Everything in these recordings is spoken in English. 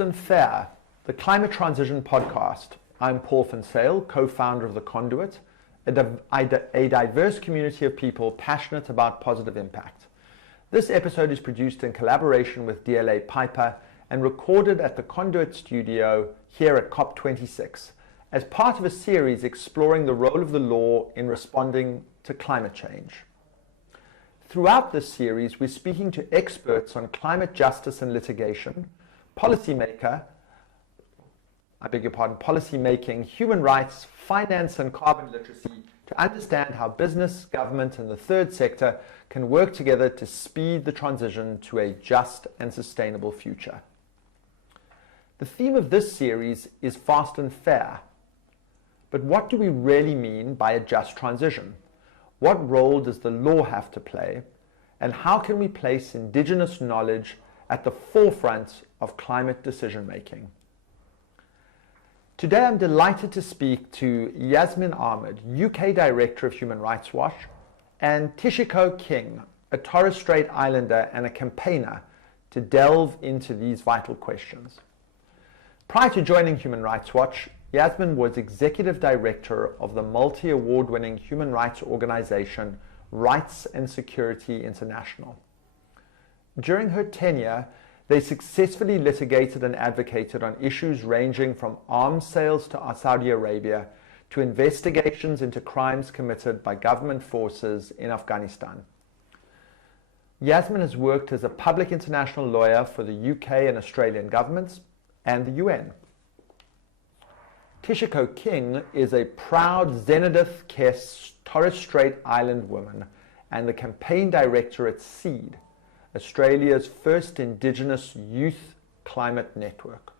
Fast and Fair, the Climate Transition Podcast. I'm Paul van Sale, co-founder of The Conduit, a diverse community of people passionate about positive impact. This episode is produced in collaboration with DLA Piper and recorded at The Conduit studio here at COP26 as part of a series exploring the role of the law in responding to climate change. Throughout this series, we're speaking to experts on climate justice and litigation, policymaking, human rights, finance, and carbon literacy to understand how business, government, and the third sector can work together to speed the transition to a just and sustainable future. The theme of this series is fast and fair. But what do we really mean by a just transition? What role does the law have to play? And how can we place Indigenous knowledge at the forefront of climate decision making? Today I'm delighted to speak to Yasmin Ahmed, UK Director of Human Rights Watch, and Tishiko King, a Torres Strait Islander and a campaigner, to delve into these vital questions. Prior to joining Human Rights Watch, Yasmin was Executive Director of the multi-award-winning human rights organization Rights and Security International. During her tenure, they successfully litigated and advocated on issues ranging from arms sales to Saudi Arabia to investigations into crimes committed by government forces in Afghanistan. Yasmin has worked as a public international lawyer for the UK and Australian governments and the UN. Tishiko King is a proud Zenedith Kes Torres Strait Island woman and the campaign director at SEED, Australia's first Indigenous youth climate network.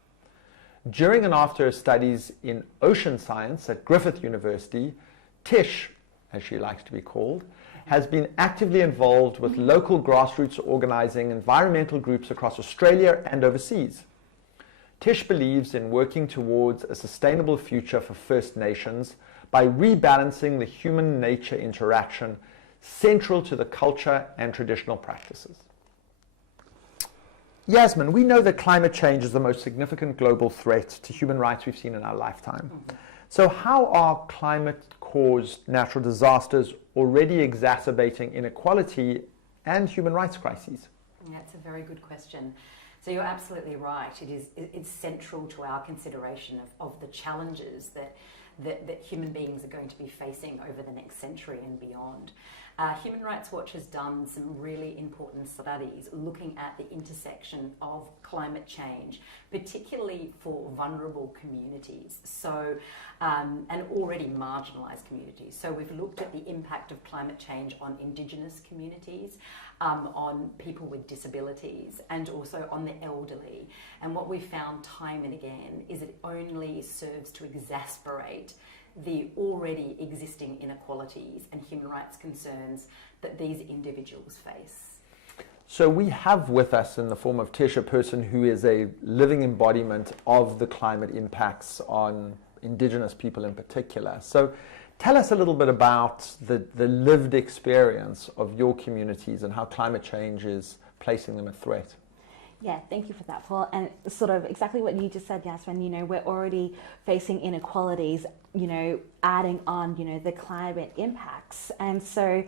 During and after her studies in ocean science at Griffith University, Tish, as she likes to be called, has been actively involved with local grassroots organizing environmental groups across Australia and overseas. Tish believes in working towards a sustainable future for First Nations by rebalancing the human-nature interaction central to the culture and traditional practices. Yasmin, we know that climate change is the most significant global threat to human rights we've seen in our lifetime. So how are climate-caused natural disasters already exacerbating inequality and human rights crises? That's a very good question. So you're absolutely right. It's central to our consideration of the challenges that human beings are going to be facing over the next century and beyond. Human Rights Watch has done some really important studies looking at the intersection of climate change, particularly for vulnerable communities, and already marginalised communities. So we've looked at the impact of climate change on Indigenous communities, on people with disabilities, and also on the elderly. And what we've found time and again is it only serves to exacerbate the already existing inequalities and human rights concerns that these individuals face. So we have with us in the form of Tish a person who is a living embodiment of the climate impacts on Indigenous people in particular. So tell us a little bit about the lived experience of your communities and how climate change is placing them at threat. Yeah, thank you for that, Paul. And sort of exactly what you just said, Yasmin, we're already facing inequalities, adding on, the climate impacts. And so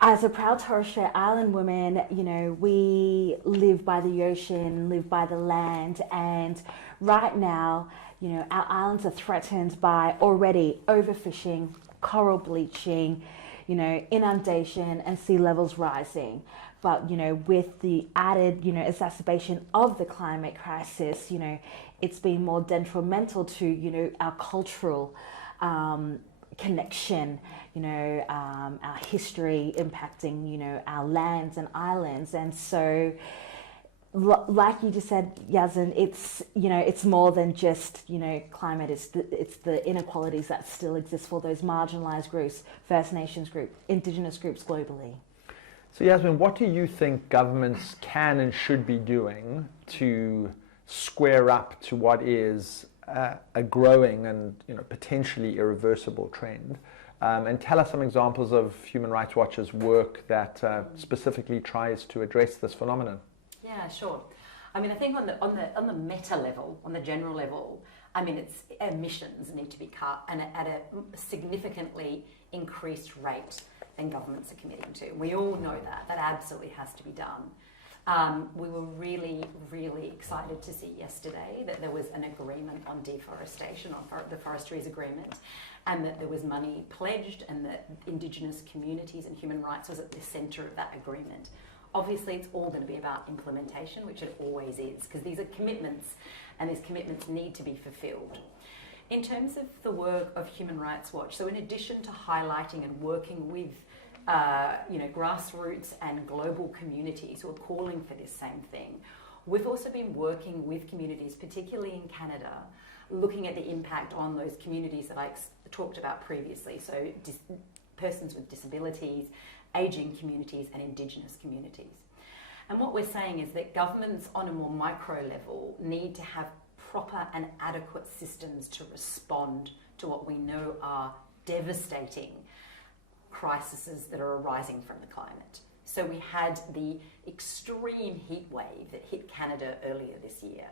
as a proud Torres Strait Island woman, we live by the ocean, live by the land. And right now, our islands are threatened by already overfishing, coral bleaching, inundation and sea levels rising. But, with the added, exacerbation of the climate crisis, it's been more detrimental to, our cultural connection, our history impacting, our lands and islands. And so, like you just said, Yazin, it's more than just, climate. It's the inequalities that still exist for those marginalized groups, First Nations groups, Indigenous groups globally. So Yasmin, what do you think governments can and should be doing to square up to what is a growing and potentially irreversible trend? And tell us some examples of Human Rights Watch's work that specifically tries to address this phenomenon. Yeah, sure. I mean, I think on the meta level, on the general level, I mean, it's emissions need to be cut and at a significantly increased rate than governments are committing to. We all know that. That absolutely has to be done. We were really, really excited to see yesterday that there was an agreement on deforestation, on the Forestries Agreement, and that there was money pledged and that Indigenous communities and human rights was at the centre of that agreement. Obviously, it's all going to be about implementation, which it always is, because these are commitments, and these commitments need to be fulfilled. In terms of the work of Human Rights Watch, so in addition to highlighting and working with grassroots and global communities who are calling for this same thing, we've also been working with communities, particularly in Canada, looking at the impact on those communities that I talked about previously, so persons with disabilities, ageing communities and Indigenous communities. And what we're saying is that governments on a more micro level need to have proper and adequate systems to respond to what we know are devastating crises that are arising from the climate. So we had the extreme heat wave that hit Canada earlier this year.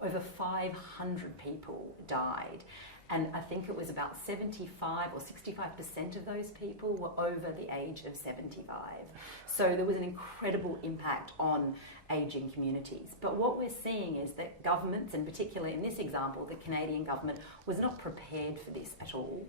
Over 500 people died. And I think it was about 75 or 65% of those people were over the age of 75. So there was an incredible impact on ageing communities. But what we're seeing is that governments, and particularly in this example, the Canadian government, was not prepared for this at all.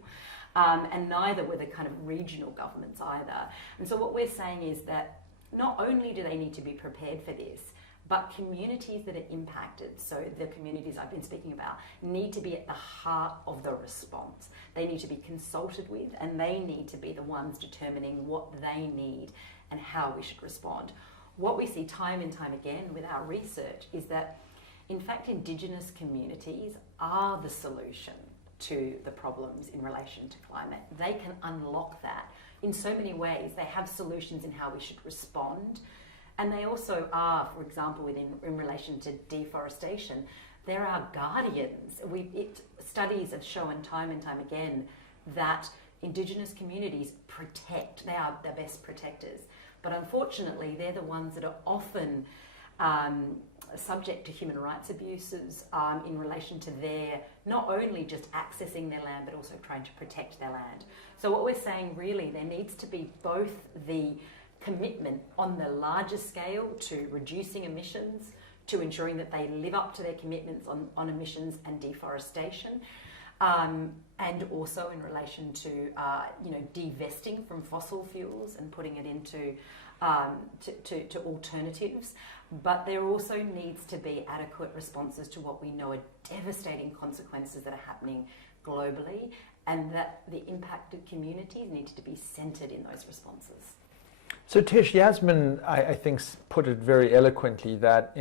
And neither were the kind of regional governments either. And so what we're saying is that not only do they need to be prepared for this, but communities that are impacted, so the communities I've been speaking about, need to be at the heart of the response. They need to be consulted with, and they need to be the ones determining what they need and how we should respond. What we see time and time again with our research is that, in fact, Indigenous communities are the solution to the problems in relation to climate. They can unlock that in so many ways. They have solutions in how we should respond. And they also are, for example, in relation to deforestation, they're our guardians. Studies have shown time and time again that Indigenous communities protect. They are the best protectors. But unfortunately, they're the ones that are often subject to human rights abuses in relation to their not only just accessing their land, but also trying to protect their land. So what we're saying really, there needs to be both the commitment on the larger scale to reducing emissions, to ensuring that they live up to their commitments on emissions and deforestation, and also in relation to divesting from fossil fuels and putting it into to alternatives. But there also needs to be adequate responses to what we know are devastating consequences that are happening globally, and that the impacted communities need to be centred in those responses. So Tish, Yasmin, I think, put it very eloquently that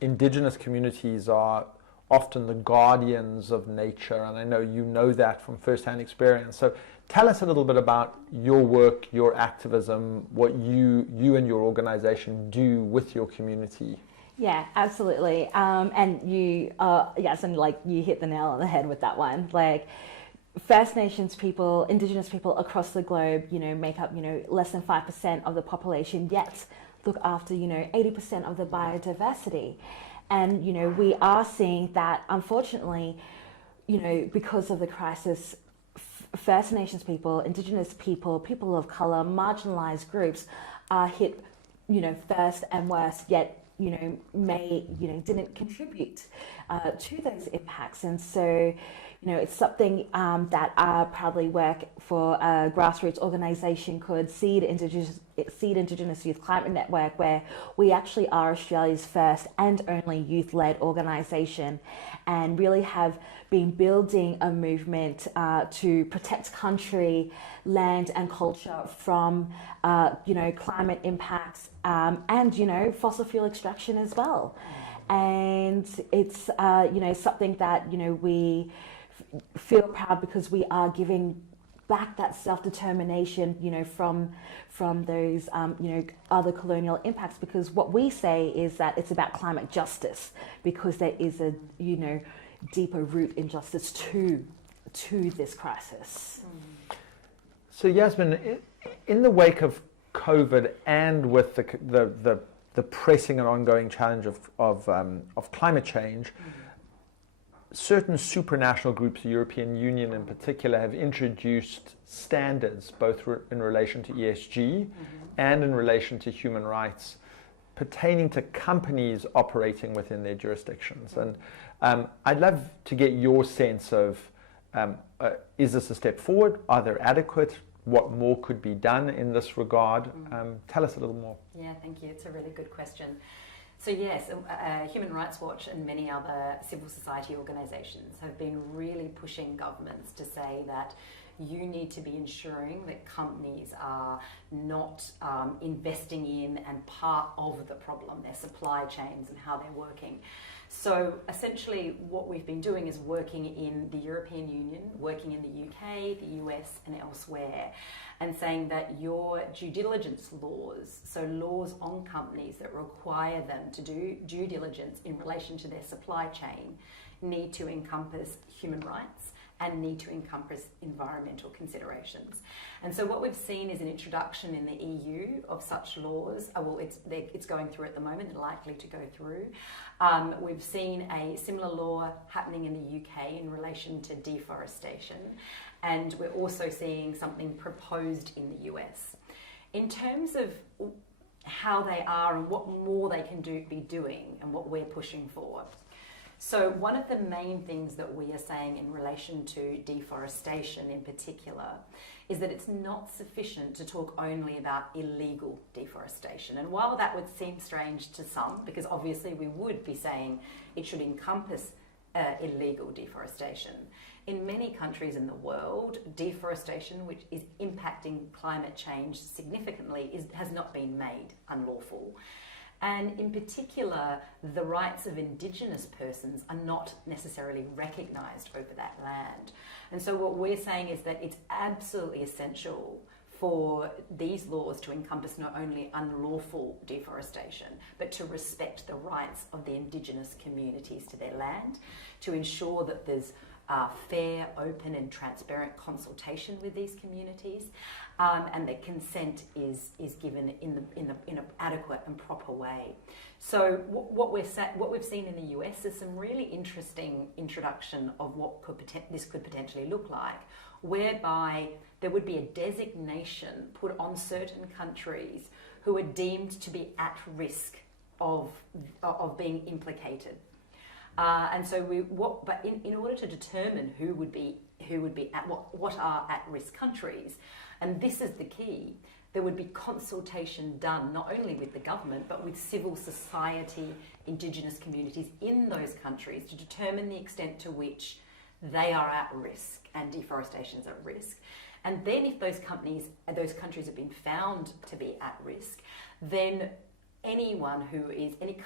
Indigenous communities are often the guardians of nature, and I know you know that from first-hand experience. So tell us a little bit about your work, your activism, what you and your organization do with your community. Yeah, absolutely. And you, Yasmin, you hit the nail on the head with that one. First Nations people, Indigenous people across the globe, make up, less than 5% of the population, yet look after, 80% of the biodiversity. And, we are seeing that, unfortunately, because of the crisis, First Nations people, Indigenous people, people of colour, marginalised groups are hit, first and worst, yet, didn't contribute to those impacts. And so, it's something that I proudly work for a grassroots organisation called Seed Indigenous Youth Climate Network, where we actually are Australia's first and only youth-led organisation, and really have been building a movement to protect country, land and culture from climate impacts and fossil fuel extraction as well. And it's something that we feel proud because we are giving back that self-determination, from those, other colonial impacts, because what we say is that it's about climate justice, because there is a, deeper root injustice to this crisis. So Yasmin, in the wake of COVID and with the the pressing and ongoing challenge of climate change, certain supranational groups, the European Union in particular, have introduced standards both in relation to ESG and in relation to human rights pertaining to companies operating within their jurisdictions. And I'd love to get your sense of, is this a step forward? Are they adequate? What more could be done in this regard? Tell us a little more. Yeah, thank you. It's a really good question. So yes, Human Rights Watch and many other civil society organisations have been really pushing governments to say that you need to be ensuring that companies are not investing in and part of the problem, their supply chains and how they're working. So essentially what we've been doing is working in the European Union, working in the UK, the US and elsewhere, and saying that your due diligence laws, so laws on companies that require them to do due diligence in relation to their supply chain, need to encompass human rights and need to encompass environmental considerations. And so what we've seen is an introduction in the EU of such laws. Well, it's going through at the moment, they're likely to go through. We've seen a similar law happening in the UK in relation to deforestation, and we're also seeing something proposed in the US. In terms of how they are and what more they can be doing and what we're pushing for. So one of the main things that we are saying in relation to deforestation in particular is that it's not sufficient to talk only about illegal deforestation. And while that would seem strange to some, because obviously we would be saying it should encompass illegal deforestation, in many countries in the world, deforestation, which is impacting climate change significantly, has not been made unlawful. And in particular, the rights of Indigenous persons are not necessarily recognised over that land. And so what we're saying is that it's absolutely essential for these laws to encompass not only unlawful deforestation, but to respect the rights of the Indigenous communities to their land, to ensure that there's fair, open and transparent consultation with these communities, and that consent is given in an adequate and proper way. So what we've seen in the US is some really interesting introduction of what this could potentially look like, whereby there would be a designation put on certain countries who are deemed to be at risk of being implicated. And so in order to determine who would be at what are at-risk countries, and this is the key, there would be consultation done not only with the government but with civil society, Indigenous communities in those countries to determine the extent to which they are at risk and deforestation is at risk. And then if those countries have been found to be at risk, then any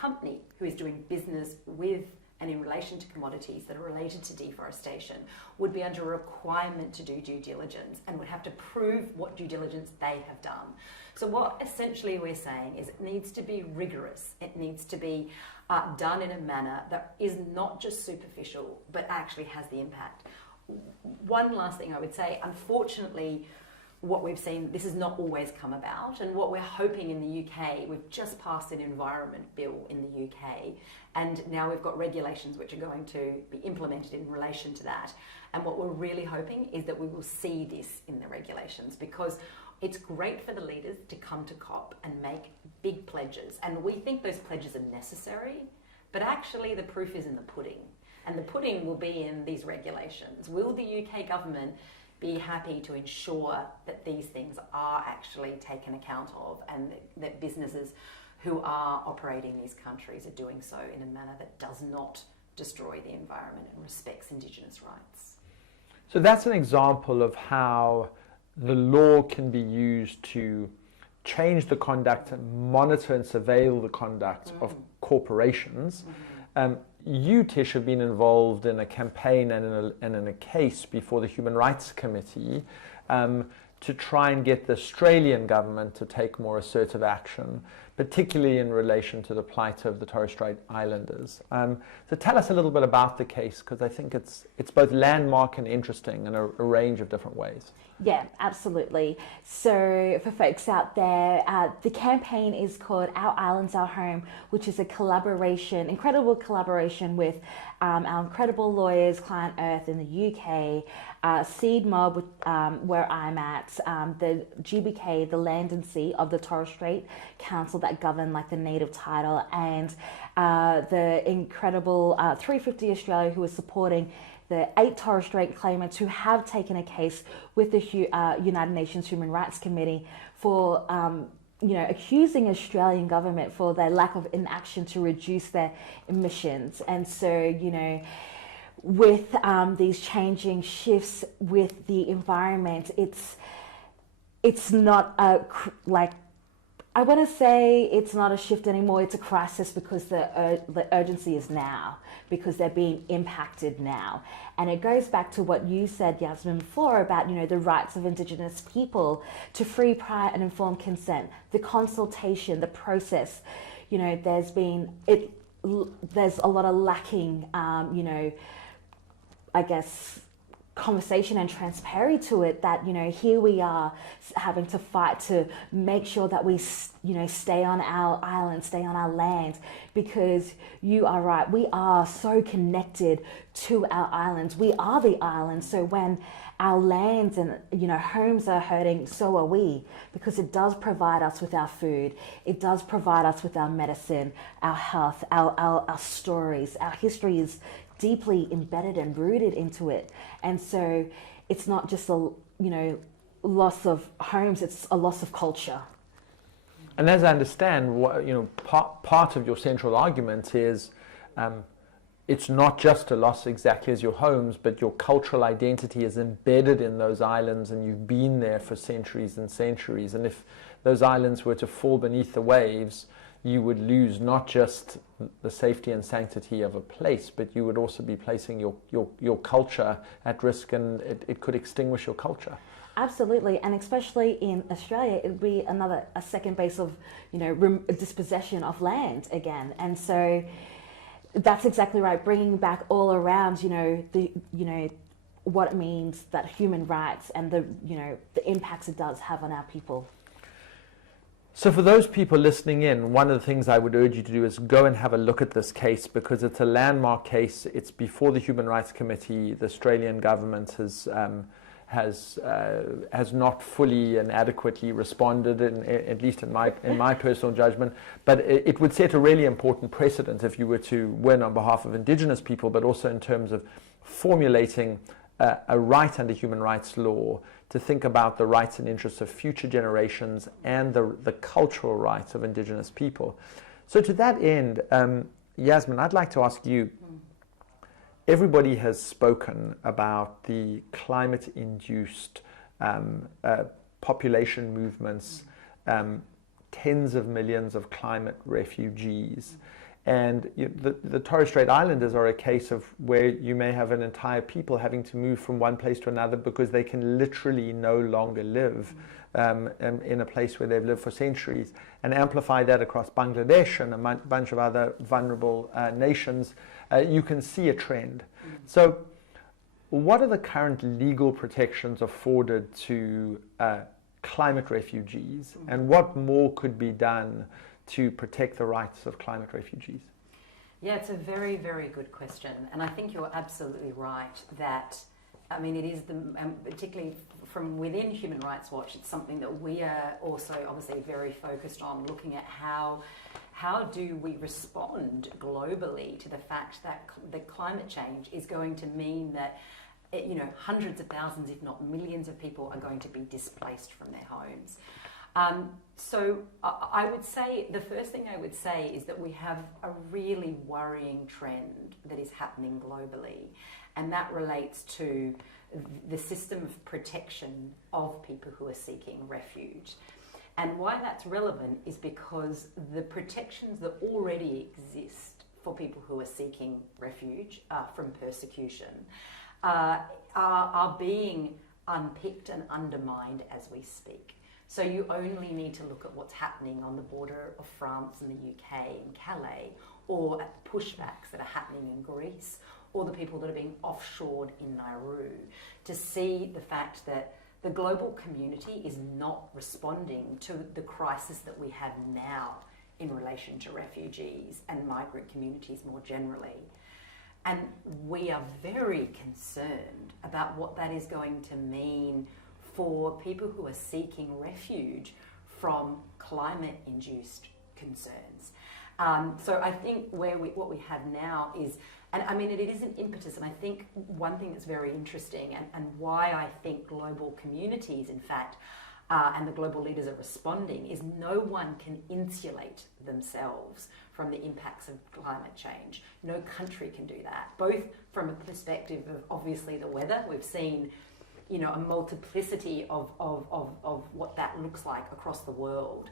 company who is doing business with and in relation to commodities that are related to deforestation would be under a requirement to do due diligence and would have to prove what due diligence they have done. So what essentially we're saying is it needs to be rigorous. It needs to be done in a manner that is not just superficial, but actually has the impact. One last thing I would say, unfortunately, what we've seen, this has not always come about, and what we're hoping in the UK, we've just passed an environment bill in the UK, and now we've got regulations which are going to be implemented in relation to that. And what we're really hoping is that we will see this in the regulations, because it's great for the leaders to come to COP and make big pledges, and we think those pledges are necessary, but actually the proof is in the pudding, and the pudding will be in these regulations. Will the UK government be happy to ensure that these things are actually taken account of, and that businesses who are operating in these countries are doing so in a manner that does not destroy the environment and respects Indigenous rights? So that's an example of how the law can be used to change the conduct and monitor and surveil the conduct of corporations. You, Tish, have been involved in a campaign and in a case before the Human Rights Committee to try and get the Australian government to take more assertive action. particularly in relation to the plight of the Torres Strait Islanders. So tell us a little bit about the case, because I think it's both landmark and interesting in a range of different ways. Yeah, absolutely. So for folks out there, the campaign is called Our Islands, Our Home, which is a incredible collaboration with our incredible lawyers, Client Earth in the UK, Seed Mob, where I'm at, the GBK, the Land and Sea of the Torres Strait Council that govern like the native title, and the incredible 350 Australia, who is supporting the 8 Torres Strait claimants who have taken a case with the United Nations Human Rights Committee for accusing Australian government for their lack of inaction to reduce their emissions. And so, with these changing shifts with the environment, it's not I want to say it's not a shift anymore. It's a crisis because the urgency is now, because they're being impacted now. And it goes back to what you said, Yasmin, before about, the rights of Indigenous people to free, prior and informed consent, the consultation, the process. There's a lot of lacking, I guess, conversation and transparency to it, that here we are having to fight to make sure that we stay on our island, stay on our land, because you are right, we are so connected to our islands. We are the islands. So when our lands and homes are hurting, so are we, because it does provide us with our food, it does provide us with our medicine, our health, our stories. Our history is deeply embedded and rooted into it. And so it's not just a loss of homes, it's a loss of culture. And as I understand, part of your central argument is it's not just a loss exactly as your homes, but your cultural identity is embedded in those islands, and you've been there for centuries and centuries. And if those islands were to fall beneath the waves, you would lose not just the safety and sanctity of a place, but you would also be placing your culture at risk, and it could extinguish your culture. Absolutely, and especially in Australia, it would be a second base of, dispossession of land again. And so that's exactly right, bringing back all around, what it means, that human rights and the impacts it does have on our people. So for those people listening in, one of the things I would urge you to do is go and have a look at this case, because it's a landmark case. It's before the Human Rights Committee. The Australian government has not fully and adequately responded, at least in my personal judgment. But it would set a really important precedent if you were to win on behalf of Indigenous people, but also in terms of formulating a right under human rights law to think about the rights and interests of future generations and the cultural rights of Indigenous people. So to that end, Yasmin, I'd like to ask you, everybody has spoken about the climate-induced population movements, tens of millions of climate refugees. And the Torres Strait Islanders are a case of where you may have an entire people having to move from one place to another because they can literally no longer live in a place where they've lived for centuries. And amplify that across Bangladesh and a bunch of other vulnerable nations, you can see a trend. So what are the current legal protections afforded to climate refugees, and what more could be done to protect the rights of climate refugees? Yeah, it's a very, very good question. And I think you're absolutely right that, it is particularly from within Human Rights Watch, it's something that we are also obviously very focused on, looking at how do we respond globally to the fact that the climate change is going to mean that hundreds of thousands, if not millions of people are going to be displaced from their homes. So I would say, the first thing I would say is that we have a really worrying trend that is happening globally, and that relates to the system of protection of people who are seeking refuge. And why that's relevant is because the protections that already exist for people who are seeking refuge from persecution are being unpicked and undermined as we speak. So you only need to look at what's happening on the border of France and the UK in Calais, or at the pushbacks that are happening in Greece, or the people that are being offshored in Nauru, to see the fact that the global community is not responding to the crisis that we have now in relation to refugees and migrant communities more generally. And we are very concerned about what that is going to mean for people who are seeking refuge from climate-induced concerns. So I think what we have now is, and I mean, it is an impetus, and I think one thing that's very interesting and why I think global communities, in fact, and the global leaders are responding, is no one can insulate themselves from the impacts of climate change. No country can do that, both from a perspective of obviously the weather. We've seen, you know, a multiplicity of what that looks like across the world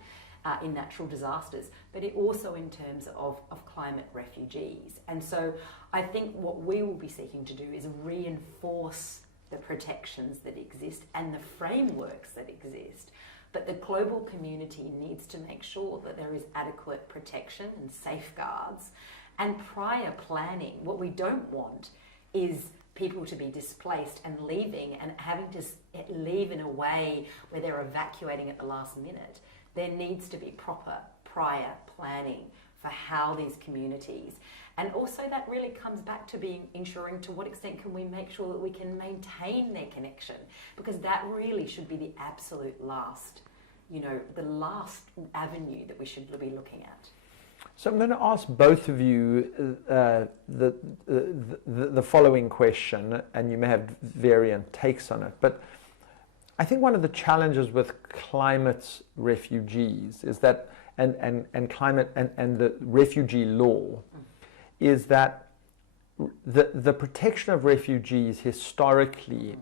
in natural disasters, but it also in terms of climate refugees. And so I think what we will be seeking to do is reinforce the protections that exist and the frameworks that exist. But the global community needs to make sure that there is adequate protection and safeguards and prior planning. What we don't want is people to be displaced and leaving and having to leave in a way where they're evacuating at the last minute. There needs to be proper prior planning for how these communities, and also that really comes back to ensuring to what extent can we make sure that we can maintain their connection, because that really should be the absolute last, you know, the last avenue that we should be looking at. So I'm going to ask both of you the following question, and you may have variant takes on it. But I think one of the challenges with climate refugees is that, and climate and the refugee law, is that the protection of refugees historically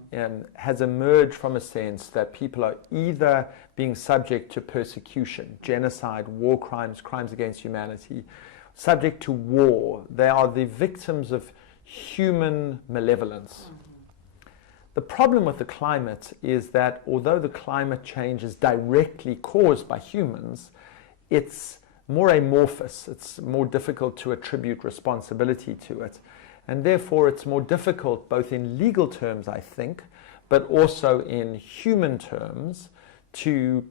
has emerged from a sense that people are either being subject to persecution, genocide, war crimes, crimes against humanity, subject to war. They are the victims of human malevolence. The problem with the climate is that although the climate change is directly caused by humans, it's more amorphous. It's more difficult to attribute responsibility to it. And therefore, it's more difficult, both in legal terms, I think, but also in human terms, to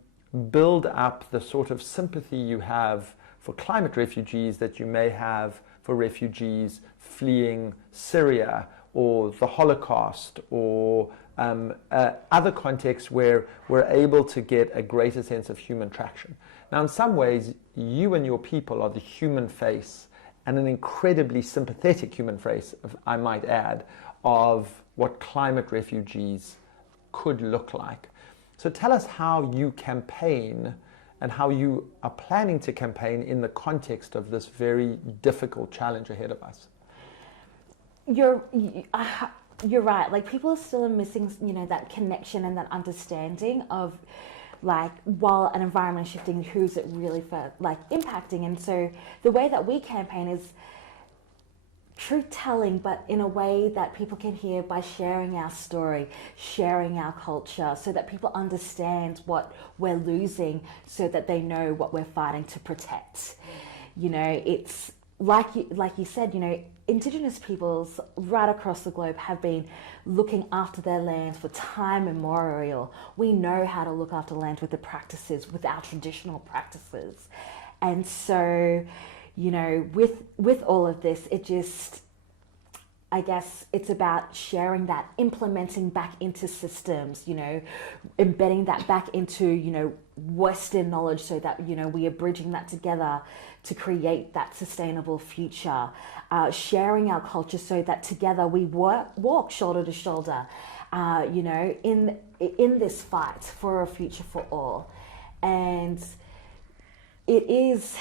build up the sort of sympathy you have for climate refugees that you may have for refugees fleeing Syria or the Holocaust or other contexts where we're able to get a greater sense of human traction. Now, in some ways, you and your people are the human face, and an incredibly sympathetic human face, I might add, of what climate refugees could look like. So tell us how you campaign and how you are planning to campaign in the context of this very difficult challenge ahead of us. You're right. Like, people are still missing, you know, that connection and that understanding of, like, while an environment is shifting, who's it really for, like, impacting. And so the way that we campaign is truth telling, but in a way that people can hear by sharing our story, sharing our culture, so that people understand what we're losing, so that they know what we're fighting to protect. You know, it's like you said, you know, Indigenous peoples right across the globe have been looking after their land for time immemorial. We know how to look after land with the practices, with our traditional practices. And so, you know, with all of this, it just, I guess it's about sharing that, implementing back into systems, you know, embedding that back into, you know, Western knowledge, so that, you know, we are bridging that together to create that sustainable future, sharing our culture so that together we walk shoulder to shoulder, you know, in this fight for a future for all. And it is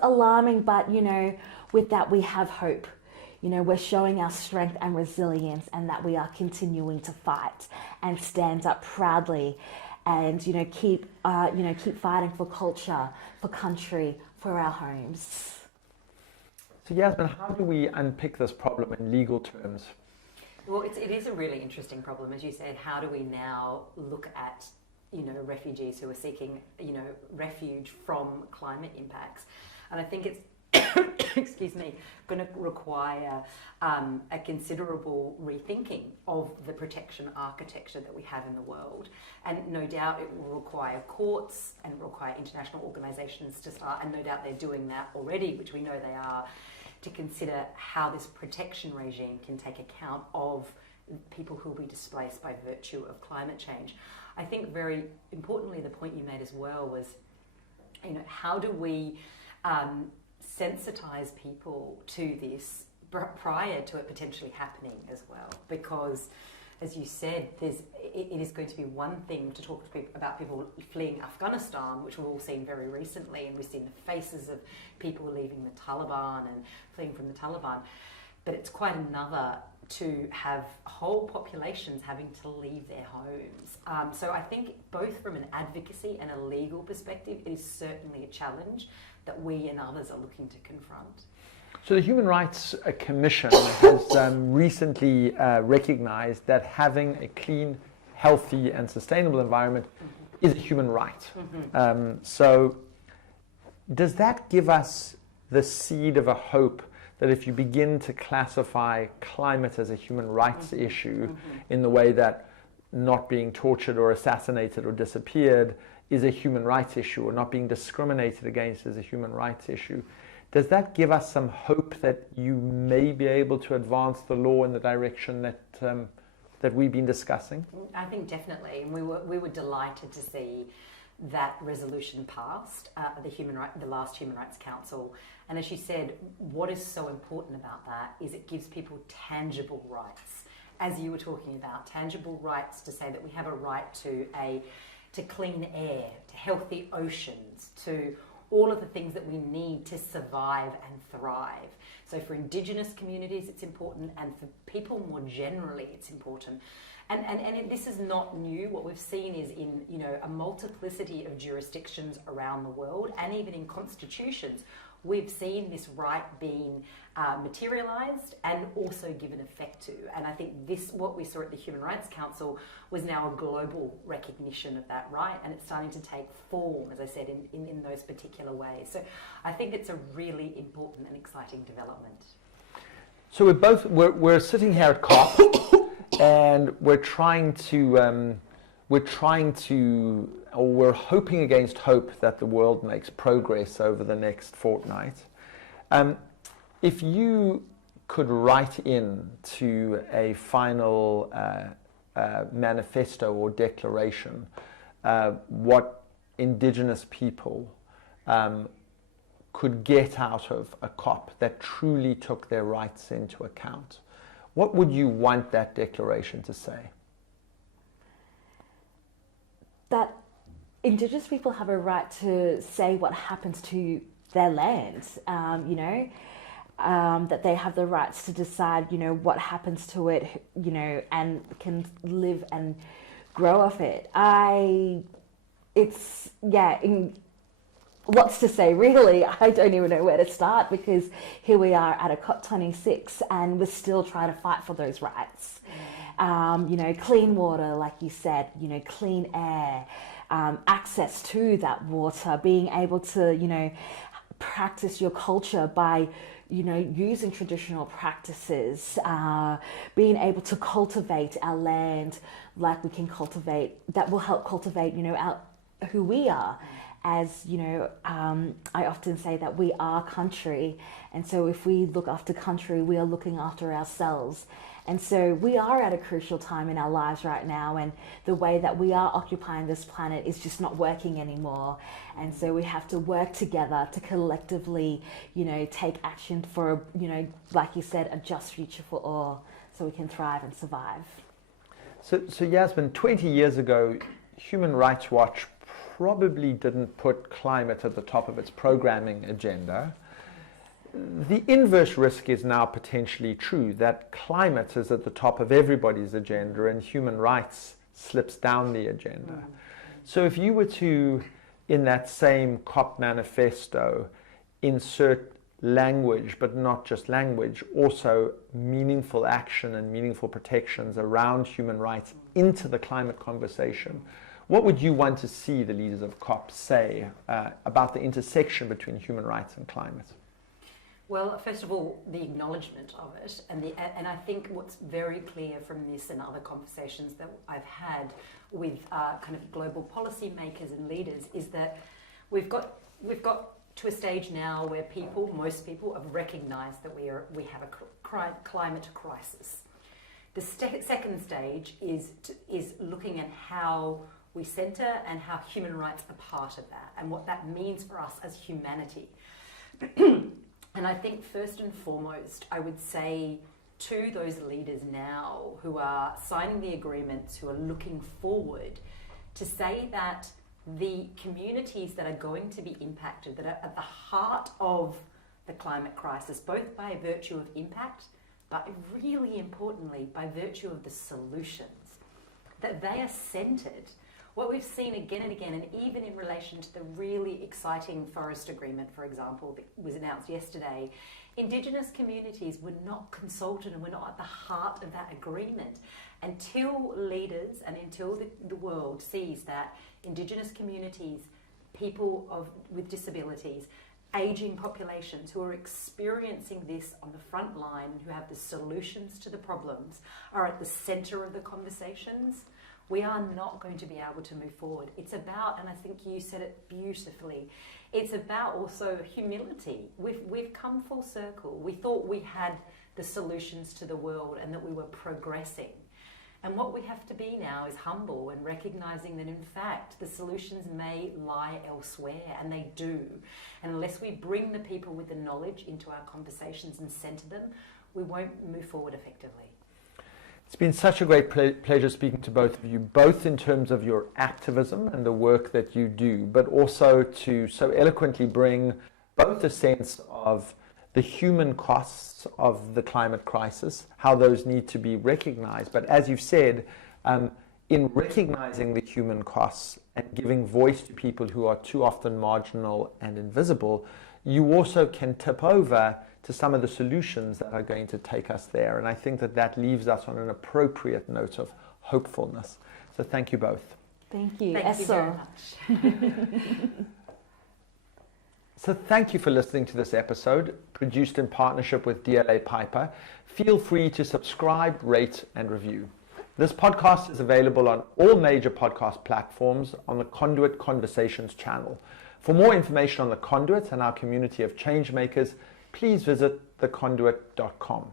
alarming, but, you know, with that we have hope. You know, we're showing our strength and resilience, and that we are continuing to fight and stand up proudly, and, you know, keep fighting for culture, for country, for our homes. So Yasmin, how do we unpick this problem in legal terms? Well, it is a really interesting problem, as you said. How do we now look at, refugees who are seeking, refuge from climate impacts. And I think it's excuse me, going to require a considerable rethinking of the protection architecture that we have in the world. And no doubt it will require courts and require international organisations to start, and no doubt they're doing that already, which we know they are, to consider how this protection regime can take account of people who will be displaced by virtue of climate change. I think very importantly, the point you made as well was, how do we sensitise people to this prior to it potentially happening as well? Because, as you said, it is going to be one thing to talk about people fleeing Afghanistan, which we've all seen very recently, and we've seen the faces of people leaving the Taliban and fleeing from the Taliban. But it's quite another to have whole populations having to leave their homes. So I think both from an advocacy and a legal perspective, it is certainly a challenge that we and others are looking to confront. So the Human Rights Commission has recently recognized that having a clean, healthy and sustainable environment is a human right. So does that give us the seed of a hope that if you begin to classify climate as a human rights issue in the way that not being tortured or assassinated or disappeared is a human rights issue, or not being discriminated against is a human rights issue, does that give us some hope that you may be able to advance the law in the direction that we've been discussing? I think definitely, and we were delighted to see that resolution passed the last Human Rights Council. And as you said, what is so important about that is it gives people tangible rights, as you were talking about, tangible rights to say that we have a right to clean air, to healthy oceans, to all of the things that we need to survive and thrive. So for Indigenous communities, it's important, and for people more generally, it's important. And this is not new. What we've seen is in a multiplicity of jurisdictions around the world, and even in constitutions, we've seen this right being materialised and also given effect to. And I think what we saw at the Human Rights Council was now a global recognition of that right, and it's starting to take form, as I said, in those particular ways. So I think it's a really important and exciting development. So we're sitting here at COP, and we're hoping against hope that the world makes progress over the next fortnight. If you could write in to a final manifesto or declaration, what Indigenous people could get out of a COP that truly took their rights into account, what would you want that declaration to say? That Indigenous people have a right to say what happens to their land, that they have the rights to decide, what happens to it, and can live and grow off it. Lots to say, really. I don't even know where to start, because here we are at a COP26 and we're still trying to fight for those rights. Clean water, like you said, clean air, access to that water, being able to, practice your culture by, using traditional practices, being able to cultivate our land like we can cultivate, that will help cultivate, who we are. As I often say that we are country, and so if we look after country, we are looking after ourselves. And so we are at a crucial time in our lives right now, and the way that we are occupying this planet is just not working anymore. And so we have to work together to collectively, take action for, like you said, a just future for all, so we can thrive and survive. So Yasmin, 20 years ago, Human Rights Watch probably didn't put climate at the top of its programming agenda. The inverse risk is now potentially true, that climate is at the top of everybody's agenda and human rights slips down the agenda. So if you were to, in that same COP manifesto, insert language, but not just language, also meaningful action and meaningful protections around human rights into the climate conversation, What would you want to see the leaders of COP say about the intersection between human rights and climate? Well, first of all, the acknowledgement of it, and I think what's very clear from this and other conversations that I've had with kind of global policymakers and leaders is that we've got to a stage now where most people have recognised that we have a climate crisis. The second stage is looking at how we centre and how human rights are part of that, and what that means for us as humanity. And I think first and foremost, I would say to those leaders now who are signing the agreements, who are looking forward, to say that the communities that are going to be impacted, that are at the heart of the climate crisis, both by virtue of impact, but really importantly, by virtue of the solutions, that they are centred. What we've seen again and again, and even in relation to the really exciting forest agreement, for example, that was announced yesterday, Indigenous communities were not consulted and were not at the heart of that agreement until leaders and until the world sees that Indigenous communities, people with disabilities, ageing populations who are experiencing this on the front line, who have the solutions to the problems, are at the centre of the conversations. We are not going to be able to move forward. It's about, and I think you said it beautifully, it's about also humility. We've come full circle. We thought we had the solutions to the world and that we were progressing. And what we have to be now is humble and recognising that in fact the solutions may lie elsewhere, and they do. And unless we bring the people with the knowledge into our conversations and centre them, we won't move forward effectively. It's been such a great pleasure speaking to both of you, both in terms of your activism and the work that you do, but also to so eloquently bring both a sense of the human costs of the climate crisis, how those need to be recognized. But as you've said, in recognizing the human costs and giving voice to people who are too often marginal and invisible, you also can tip over to some of the solutions that are going to take us there. And I think that leaves us on an appropriate note of hopefulness. So thank you both. Thank you. Thank you very much. So thank you for listening to this episode, produced in partnership with DLA Piper. Feel free to subscribe, rate, and review. This podcast is available on all major podcast platforms on the Conduit Conversations channel. For more information on the Conduit and our community of changemakers, please visit theconduit.com.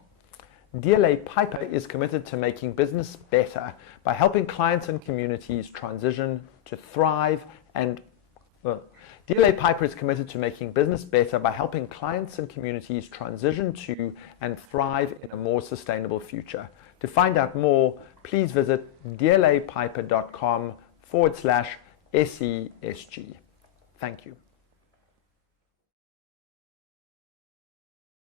DLA Piper is committed to making business better by helping clients and communities transition to thrive and DLA Piper is committed to making business better by helping clients and communities transition to and thrive in a more sustainable future. To find out more, please visit dlapiper.com/SESG. Thank you.